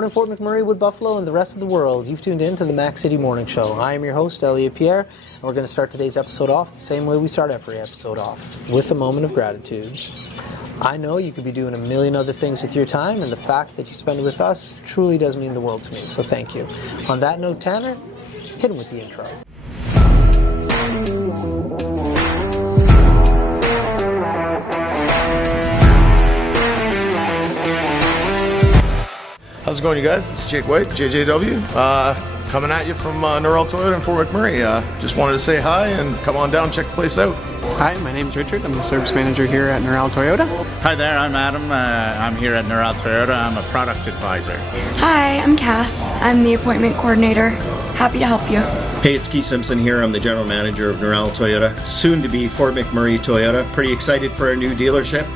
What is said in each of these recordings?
morning, Fort McMurray, Wood Buffalo, and the rest of the world. You've tuned in to the Mac City Morning Show. I am your host, Elliot Pierre, and we're going to start today's episode off the same way we start every episode off, with a moment of gratitude. I know you could be doing a million other things with your time, and the fact that you spend it with us truly does mean the world to me, so thank you. On that note, Tanner, hit him with the intro. How's it going, you guys? It's Jake White, JJW, coming at you from Norrell Toyota in Fort McMurray. Just wanted to say hi and come on down and check the place out. Hi, my name's Richard. I'm the service manager here at Norrell Toyota. Hi there, I'm Adam. I'm here at Norrell Toyota. I'm a product advisor. Hi, I'm Cass. I'm the appointment coordinator. Happy to help you. Hey, it's Keith Simpson here. I'm the general manager of Norrell Toyota, soon to be Fort McMurray Toyota. Pretty excited for our new dealership.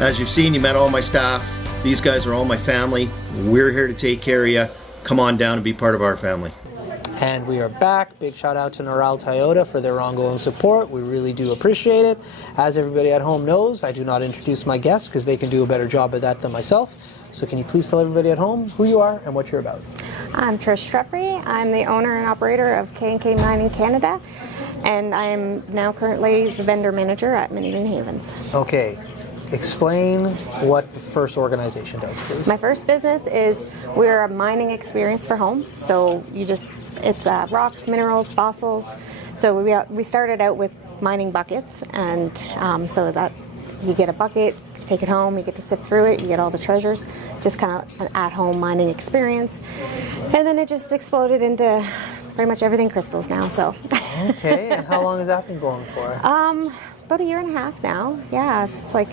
As you've seen, you met all my staff. These guys are all my family. We're here to take care of you. Come on down and be part of our family. And we are back. Big shout out to Norrell Toyota for their ongoing support. We really do appreciate it. As everybody at home knows, I do not introduce my guests because they can do a better job at that than myself. So can you please tell everybody at home who you are and what you're about? I'm Trish Trefry. I'm the owner and operator of K&K Mining Canada, and I am now currently the vendor manager at Mini Green Havens. Okay. Explain what the first organization does, please. My first business is we're a mining experience for home. So it's rocks, minerals, fossils. So we started out with mining buckets, and so that you get a bucket, you take it home, you get to sift through it, you get all the treasures, just kind of an at-home mining experience. And then it just exploded into pretty much everything crystals now. So. Okay, and how long has that been going for? About a year and a half now. Yeah, it's like,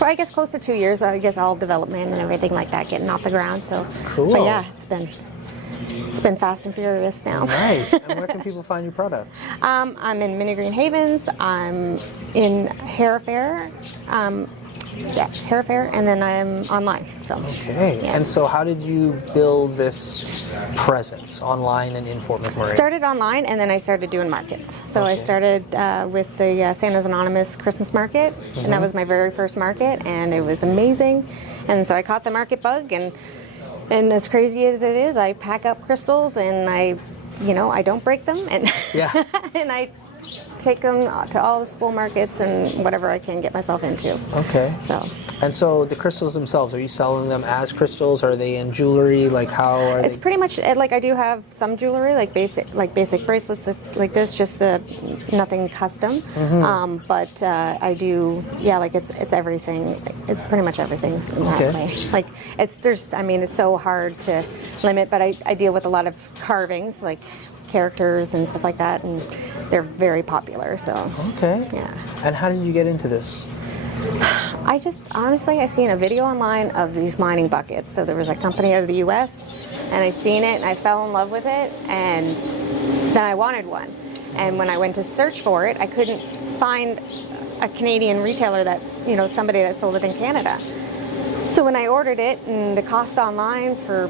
I guess close to 2 years. I guess all development and everything like that getting off the ground. So, cool. But yeah, it's been fast and furious now. Nice. And where can people find your products? I'm in Mini Green Havens. I'm in Hair Fair. Hair Fair, and then I'm online. So. Okay. Yeah. And so, how did you build this presence online and in Fort McMurray? Started online, and then I started doing markets. So I started with the Santa's Anonymous Christmas Market, and that was my very first market, and it was amazing. And so I caught the market bug, and as crazy as it is, I pack up crystals, and I don't break them, and yeah. and I take them to all the school markets and whatever I can get myself into. Okay. And so the crystals themselves, are you selling them as crystals? Are they in jewelry? Like how are it's they? Pretty much like I do have some jewelry, like basic bracelets like this, just nothing custom. Mm-hmm. But I do, like it's everything. It's pretty much everything's in that way. Like it's so hard to limit, but I deal with a lot of carvings, like characters and stuff like that, and they're very popular. So okay. Yeah. And how did you get into this? I seen a video online of these mining buckets. So there was a company out of the U.S. and I seen it and I fell in love with it, and then I wanted one. And when I went to search for it, I couldn't find a Canadian retailer that somebody that sold it in Canada. So when I ordered it, and the cost online for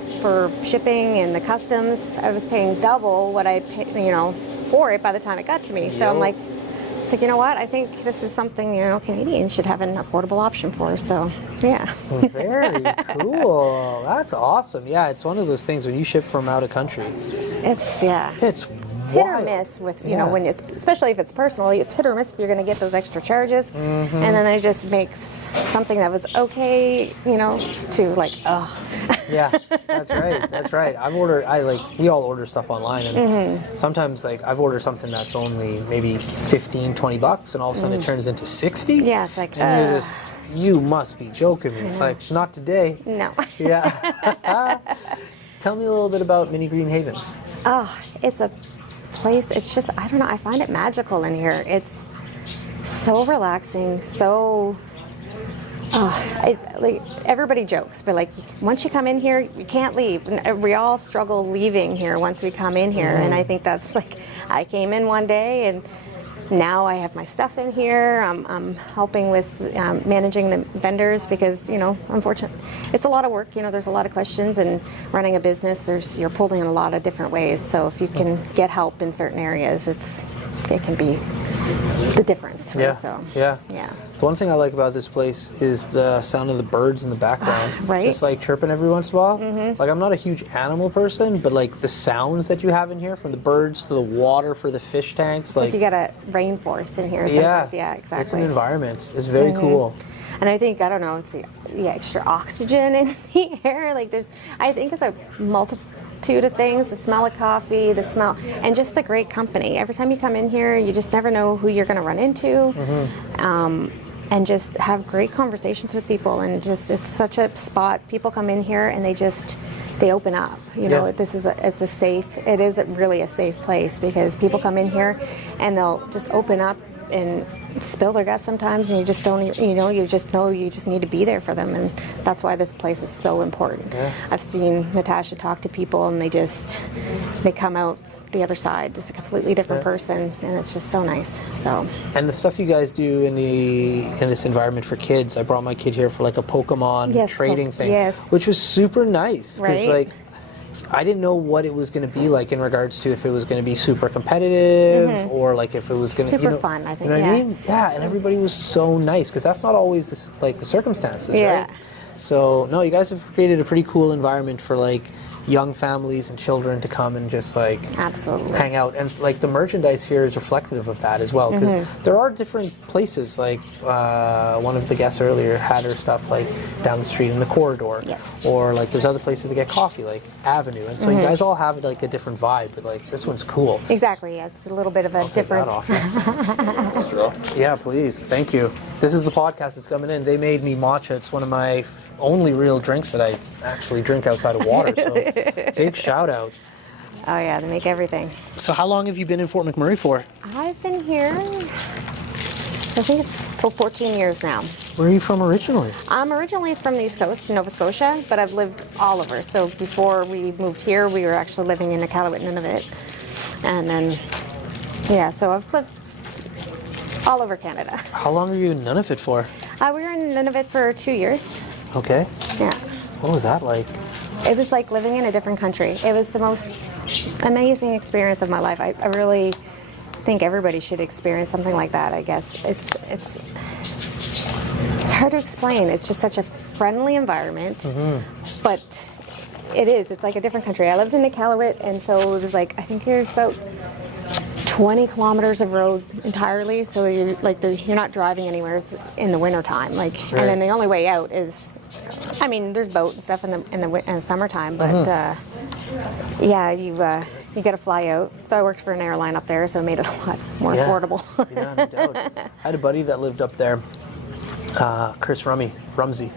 shipping and the customs, I was paying double what I paid, for it by the time it got to me. So I'm like, you know what? I think this is something Canadians should have an affordable option for. So yeah. Very cool. That's awesome. Yeah, it's one of those things when you ship from out of country. It's hit or miss with when it's, especially if it's personal, it's hit or miss if you're going to get those extra charges. Mm-hmm. And then it just makes something that was okay, to like, oh. Yeah, that's right. We all order stuff online, and sometimes like I've ordered something that's only maybe $15-$20, and all of a sudden it turns into 60. Yeah, it's like, and you must be joking me. Like, not today. No. Yeah. Tell me a little bit about Mini Green Havens. Oh, it's a place, it's just, I don't know, I find it magical in here. It's so relaxing, so everybody jokes, but like once you come in here, you can't leave. We all struggle leaving here once we come in here, and I think that's like, I came in one day and now I have my stuff in here. I'm helping with managing the vendors because, unfortunately, it's a lot of work. There's a lot of questions, and running a business, you're pulled in a lot of different ways. So if you can get help in certain areas, it can be the difference, right? Yeah. So Yeah. yeah. The one thing I like about this place is the sound of the birds in the background. Right. Just like chirping every once in a while. Like I'm not a huge animal person, but like the sounds that you have in here, from the birds to the water for the fish tanks, Like you got a rainforest in here sometimes. Yeah, exactly. It's an environment. It's very cool. And I think, I don't know, it's the extra oxygen in the air. Like I think it's a multitude of things, the smell of coffee, the smell, and just the great company. Every time you come in here, you just never know who you're going to run into. And just have great conversations with people, and just, it's such a spot. People come in here and they open up. You know, it is really a safe place, because people come in here and they'll just open up and spill their guts sometimes, and you just need to be there for them, and that's why this place is so important. I've seen Natasha talk to people, and they come out the other side just a completely different person, and it's just so nice. So, and the stuff you guys do in this environment for kids, I brought my kid here for like a Pokemon trading thing, which was super nice, because like I didn't know what it was going to be like in regards to if it was going to be super competitive or like if it was going to super fun. I think. You know what I mean? Yeah, and everybody was so nice, because that's not always the circumstances, right? So no, you guys have created a pretty cool environment for like young families and children to come and just like hang out, and like the merchandise here is reflective of that as well, because there are different places, like one of the guests earlier had her stuff like down the street in the corridor, or like there's other places to get coffee like Avenue, and so you guys all have like a different vibe, but like this one's cool. Exactly. Yeah, it's a little bit of a different. Yeah, please, thank you. This is the podcast that's coming in. They made me matcha. It's one of my only real drinks that I actually drink outside of water, so big shout out. Oh yeah, they make everything. So how long have you been in Fort McMurray for? I've been here, I think it's for 14 years now. Where are you from originally? I'm originally from the East Coast, Nova Scotia, but I've lived all over. So before we moved here, we were actually living in Iqaluit, Nunavut. And then, so I've lived all over Canada. How long were you in Nunavut for? We were in Nunavut for 2 years. Okay. Yeah. What was that like? It was like living in a different country. It was the most amazing experience of my life. I really think everybody should experience something like that, I guess. It's hard to explain. It's just such a friendly environment, but it's like a different country. I lived in Iqaluit, and so it was like, I think there's about 20 kilometers of road entirely, so you're not driving anywhere in the winter time, and then the only way out is, I mean, there's boat and stuff in the summertime, but you got to fly out. So I worked for an airline up there, so it made it a lot more affordable. Yeah, no doubt. I had a buddy that lived up there, Chris Rumsey.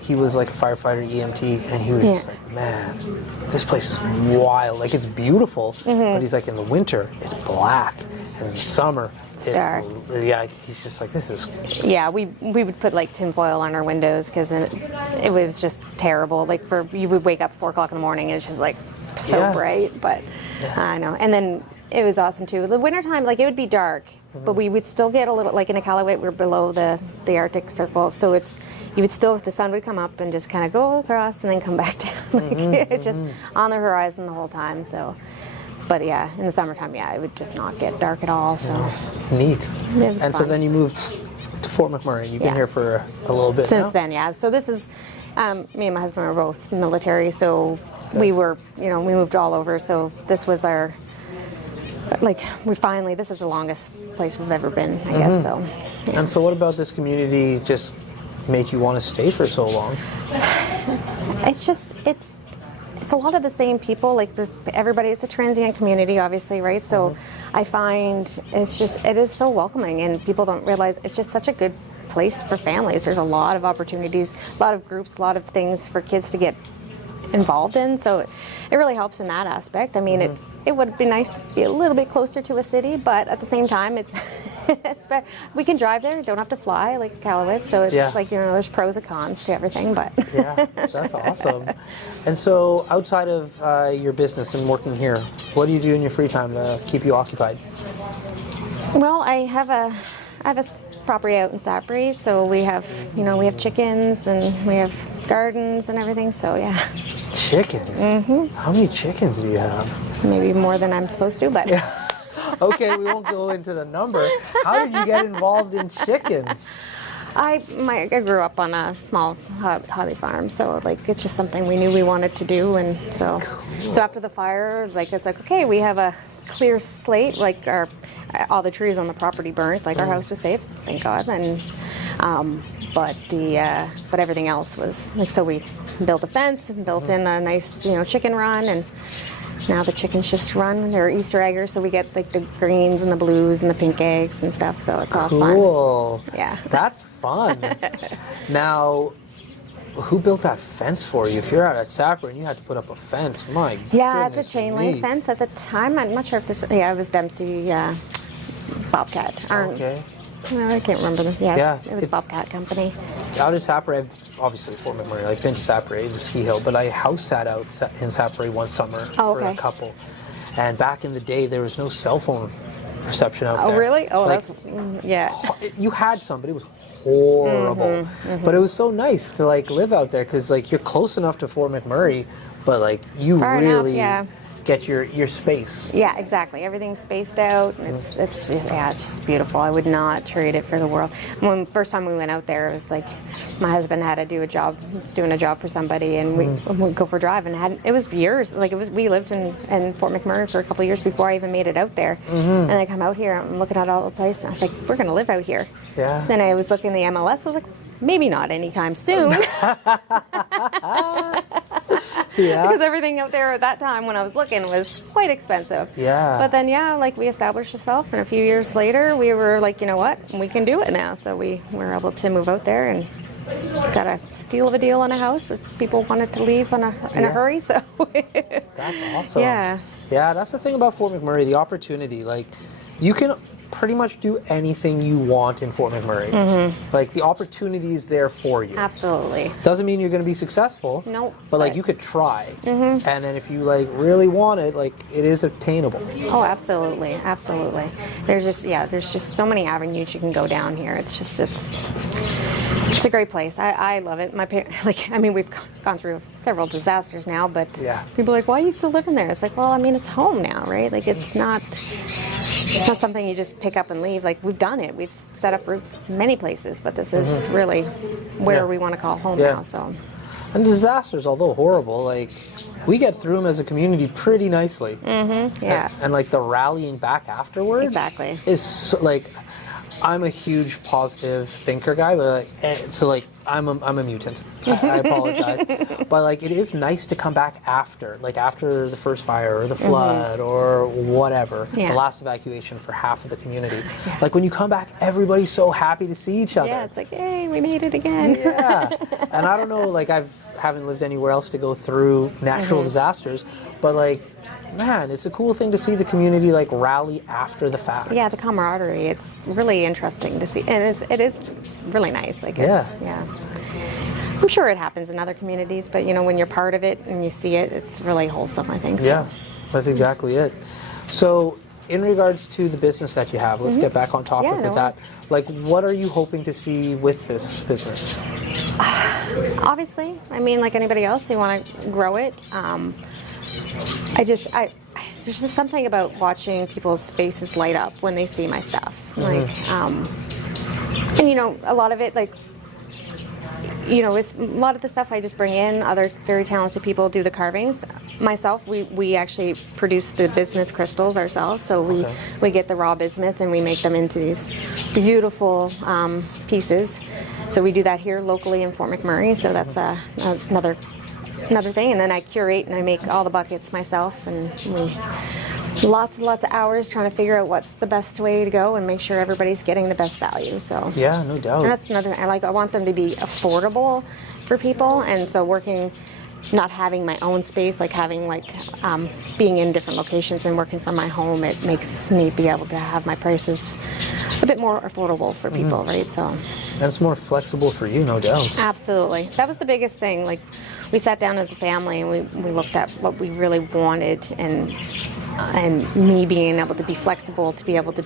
He was like a firefighter EMT, and he was just like, man, this place is wild. Like, it's beautiful, but he's like, in the winter, it's black, and in the summer, it's dark. Yeah, he's just like, this is. Yeah, we would put like tinfoil on our windows, because it was just terrible. Like, you would wake up at 4 o'clock in the morning, and it's just like so bright, but I know. And then it was awesome too. The wintertime, like, it would be dark, but we would still get a little, like in Iqaluit, we're below the Arctic Circle, so the sun would come up and just kind of go across and then come back down, it's just on the horizon the whole time. So, but yeah, in the summertime, it would just not get dark at all. So neat. And fun. So then you moved to Fort McMurray. You've been here for a little bit since then. Yeah. So this is me and my husband are both military, so we were, we moved all over. So this was our. This is the longest place we've ever been, I guess, so. Yeah. And so what about this community just made you want to stay for so long? It's a lot of the same people, like everybody, it's a transient community, obviously, right? So I find it is so welcoming, and people don't realize it's just such a good place for families. There's a lot of opportunities, a lot of groups, a lot of things for kids to get involved in, so it really helps in that aspect. I mean, it would be nice to be a little bit closer to a city, but at the same time, it's we can drive there, don't have to fly like Iqaluit, so it's like, there's pros and cons to everything, but. Yeah, that's awesome. And so outside of your business and working here, what do you do in your free time to keep you occupied? Well, I have a property out in Sudbury, so we have chickens, and we have gardens and everything, so yeah. Chickens? How many chickens do you have? Maybe more than I'm supposed to, but. Okay, we won't go into the number. How did you get involved in chickens? I grew up on a small hobby farm, so like it's just something we knew we wanted to do, and so after the fire, like it's like, okay, we have a clear slate, like all the trees on the property burnt, like our house was safe, thank God, and but everything else was like, so we built a fence and built in a nice chicken run, and now the chickens just run. They're Easter eggers, so we get like the greens and the blues and the pink eggs and stuff, so it's all fun. Cool. Yeah. That's fun. Now, who built that fence for you? If you're out at Sapper and you had to put up a fence, my Yeah, goodness it's a chain me. link fence at the time. I'm not sure if this. Yeah, it was Dempsey Bobcat. Okay. No, I can't remember. Yeah, It was Bobcat Company. Out at Sapper, I've obviously Fort McMurray. I've been to Sapper, the ski hill, but I house sat out in Sapper one summer for a couple. And back in the day, there was no cell phone reception out there. Oh, really? Oh, like, yeah. You had some, but it was horrible. But it was so nice to like live out there because like you're close enough to Fort McMurray, but like you Far enough, really yeah. get your space. Yeah, exactly. Everything's spaced out, and it's just beautiful. I would not trade it for the world. When first time we went out there, it was like my husband had to doing a job for somebody, and we'd go for a drive, and it was years. Like we lived in Fort McMurray for a couple of years before I even made it out there. And I come out here, I'm looking at all the place, and I was like, we're gonna live out here. Yeah. Then I was looking at the MLS. I was like, maybe not anytime soon. Yeah. Because everything out there at that time when I was looking was quite expensive. Yeah. But then, like we established ourselves, and a few years later, we were like, you know what, we can do it now. So we were able to move out there and got a steal of a deal on a house that people wanted to leave in a hurry. So That's awesome. Yeah. Yeah, that's the thing about Fort McMurray, the opportunity. Like, you can pretty much do anything you want in Fort McMurray. Like, the opportunity is there for you. Absolutely. Doesn't mean you're going to be successful. Nope. But like you could try. And then if you like really want it, like it is attainable. Oh, absolutely, absolutely. There's just so many avenues you can go down here. It's a great place. I love it. We've gone through several disasters now, but people are like, why are you still living there? It's like, well, I mean, it's home now, right? Like it's not something you just pick up and leave. Like we've done it. We've set up roots many places, but this is really where we want to call home now. So. And disasters, although horrible, like we get through them as a community pretty nicely. Yeah. And like the rallying back afterwards. Exactly. Is so, like, I'm a huge positive thinker guy, but like I'm a mutant. I apologize, but like it is nice to come back after the first fire or the flood or whatever, the last evacuation for half of the community. Like when you come back, everybody's so happy to see each other. Yeah, it's like, hey, we made it again. Yeah, and I don't know, like haven't lived anywhere else to go through natural disasters, but like, man, it's a cool thing to see the community like rally after the fact. Yeah, the camaraderie. It's really interesting to see, and it's really nice. Like, I'm sure it happens in other communities, but when you're part of it and you see it, it's really wholesome, I think. So. Yeah, that's exactly it. So, in regards to the business that you have, let's get back on topic with that. Like, what are you hoping to see with this business? Obviously, I mean, like anybody else, you want to grow it. There's just something about watching people's faces light up when they see my stuff. Like, and a lot of it, like, it's a lot of the stuff I just bring in. Other very talented people do the carvings. Myself, we actually produce the bismuth crystals ourselves. So we get the raw bismuth and we make them into these beautiful pieces. So we do that here locally in Fort McMurray. So that's another thing. And then I curate and I make all the buckets myself, and lots and lots of hours trying to figure out what's the best way to go and make sure everybody's getting the best value. So yeah, no doubt. And that's another. I want them to be affordable for people, and so not having my own space, like having being in different locations and working from my home, it makes me be able to have my prices a bit more affordable for people, right? So that's more flexible for you, no doubt. Absolutely. That was the biggest thing. Like, we sat down as a family and we looked at what we really wanted, and me being able to be flexible, to be able to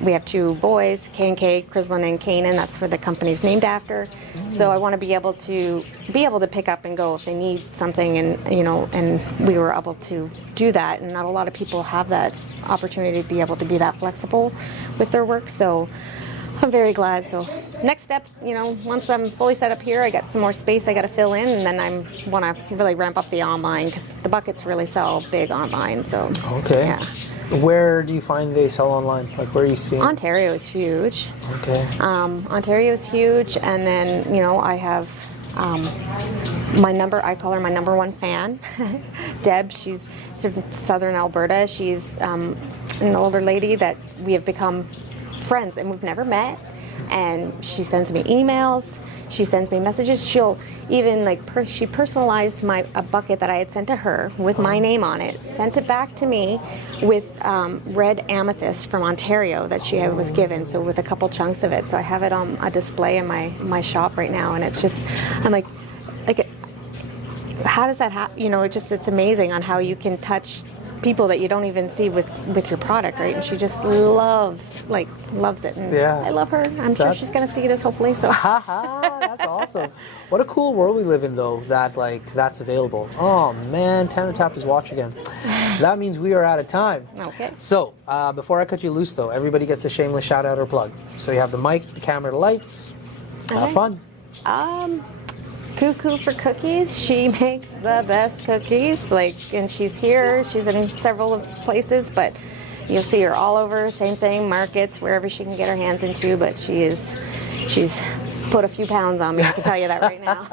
We have 2 boys, K&K, Crislin and Canaan. That's where the company's named after. So I want to be able to pick up and go if they need something, and we were able to do that. And not a lot of people have that opportunity to be able to be that flexible with their work. So I'm very glad. So next step, once I'm fully set up here, I got some more space I got to fill in, and then I want to really ramp up the online, because the buckets really sell big online. So Okay. yeah. Where do you find they sell online? Like, where are you seeing? Ontario is huge. Okay. Ontario is huge, and then I have my number. I call her my number 1 fan, Deb. She's from Southern Alberta. She's an older lady that we have become friends, and we've never met. And she sends me emails. She sends me messages. She'll even she personalized a bucket that I had sent to her with my name on it, sent it back to me with red amethyst from Ontario that she was given, so with a couple chunks of it. So I have it on a display in my shop right now, and it's just, I'm like how does that happen? It's amazing on how you can touch people that you don't even see with your product, right? And she just loves it, and Yeah. I love her. I'm sure she's gonna see this hopefully. So That's awesome. What a cool world we live in, though, that that's available. Oh man, Tanner Tap is watch again. That means we are out of time. Okay. So before I cut you loose, though, everybody gets a shameless shout out or plug. So you have the mic, the camera, the lights. Have Okay. fun. Cuckoo for Cookies. She makes the best cookies. And she's here. She's in several places, but you'll see her all over. Same thing, markets, wherever she can get her hands into. But she's put a few pounds on me. I can tell you that right now.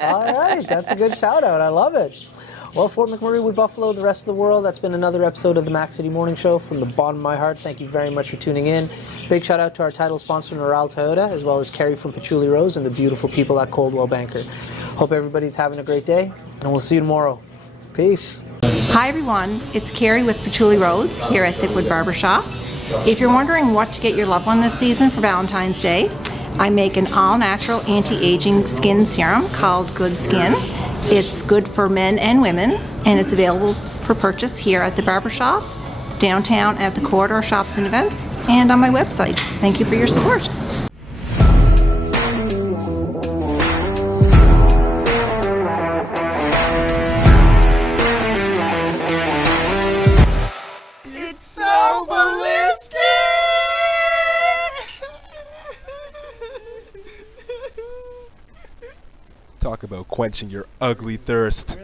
All right, that's a good shout out. I love it. Well, Fort McMurray, Wood Buffalo, the rest of the world, that's been another episode of the Mac City Morning Show. From the bottom of my heart, thank you very much for tuning in. Big shout out to our title sponsor, Noral Toyota, as well as Kerry from Patchouli Rose and the beautiful people at Coldwell Banker. Hope everybody's having a great day, and we'll see you tomorrow. Peace. Hi everyone, it's Carrie with Patchouli Rose here at Thickwood Barbershop. If you're wondering what to get your loved one this season for Valentine's Day, I make an all-natural anti-aging skin serum called Good Skin. It's good for men and women, and it's available for purchase here at the barbershop, downtown at the Corridor Shops and Events, and on my website. Thank you for your support. It's so ballistic! Talk about quenching your ugly thirst.